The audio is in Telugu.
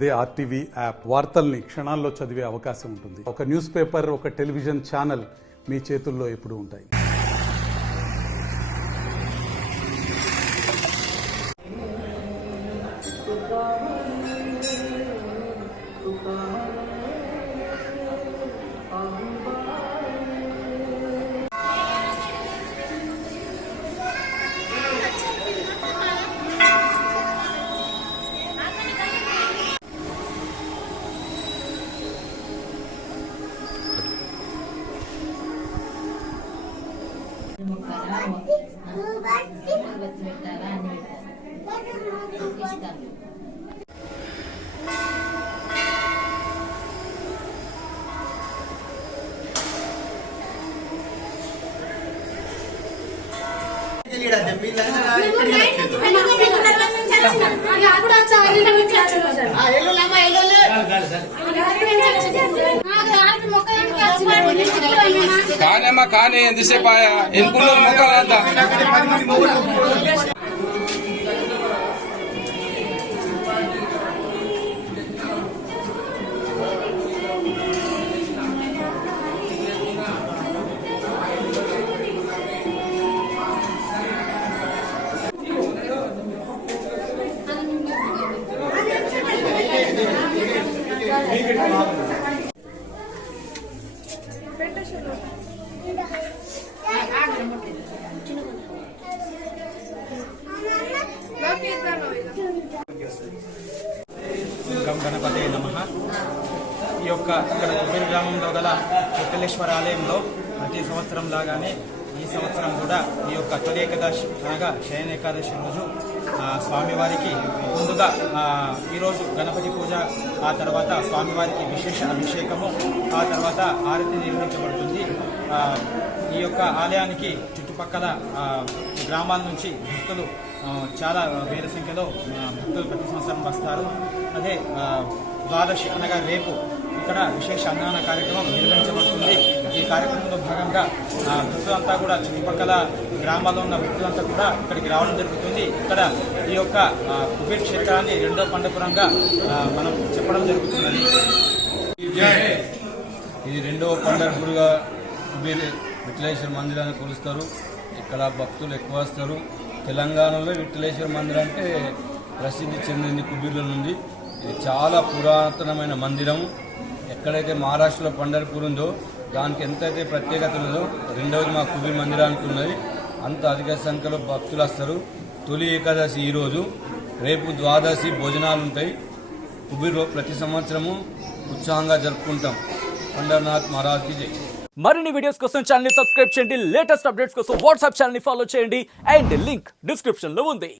అదే ఆర్టీవీ యాప్ వార్తల్ని క్షణాల్లో చదివే అవకాశం ఉంటుంది. ఒక న్యూస్ పేపర్, ఒక టెలివిజన్ ఛానల్ మీ చేతుల్లో ఎప్పుడూ ఉంటాయి. కానేమ్మా కానీ ఎంతసేపు ఆయా ఎన్నుకున్న మొక్కలంతా గణపతి నమః. ఈ యొక్క ఇక్కడ కుబేరు గ్రామంలో గల విఠలేశ్వర ఆలయంలో ప్రతి సంవత్సరం లాగానే ఈ సంవత్సరం కూడా ఈ యొక్క తొలి ఏకాదశి అనగా శయన ఏకాదశి రోజు స్వామివారికి ముందుగా ఈరోజు గణపతి పూజ, ఆ తర్వాత స్వామివారికి విశేష అభిషేకము, ఆ తర్వాత ఆరతి నిర్వహించబడుతుంది. ఈ యొక్క ఆలయానికి చుట్టుపక్కల గ్రామాల నుంచి భక్తులు చాలా వేల సంఖ్యలో భక్తులు ప్రతి సంవత్సరం వస్తారు. అదే ద్వాదశి అనగా రేపు ఇక్కడ విశేష అన్నదాన కార్యక్రమం నిర్వహించబడుతుంది. ఈ కార్యక్రమంలో భాగంగా భక్తులంతా కూడా చుట్టుపక్కల గ్రామాల్లో ఉన్న భక్తులంతా కూడా ఇక్కడికి రావడం జరుగుతుంది. ఇక్కడ ఈ యొక్క కుబేర్ క్షేత్రాన్ని రెండో పండుపురంగా మనం చెప్పడం జరుగుతున్నది. ఇది రెండవ పండుగగా కుబేర్ విఠలేశ్వర మందిరాన్ని కొలుస్తారు. ఇక్కడ భక్తులు ఎక్కువ వస్తారు. తెలంగాణలో విఠలేశ్వర మందిరం అంటే ప్రసిద్ధి చెందింది కుబీర్ల నుండి. ఇది చాలా పురాతనమైన మందిరం. ఎక్కడైతే మహారాష్ట్రలో పండర్పూర్ ఉందో దానికి ఎంతైతే ప్రత్యేకత ఉందో రెండవది మా కుబీర్ మందిరానికి ఉన్నది. అంత అధిక సంఖ్యలో భక్తులు వస్తారు. తొలి ఏకాదశి ఈరోజు, రేపు ద్వాదశి భోజనాలు ఉంటాయి. కుబీర్లో ప్రతి సంవత్సరము ఉత్సాహంగా జరుపుకుంటాం. పండర్నాథ్ మహారాజ్కి జై. మరిన్ని వీడియోస్ కోసం ఛానల్ ని సబ్స్క్రైబ్ చేయండి. లేటెస్ట్ అప్డేట్స్ కోసం వాట్సాప్ ఛానల్ ని ఫాలో చేయండి. అండ్ లింక్ డిస్క్రిప్షన్ లో ఉంది.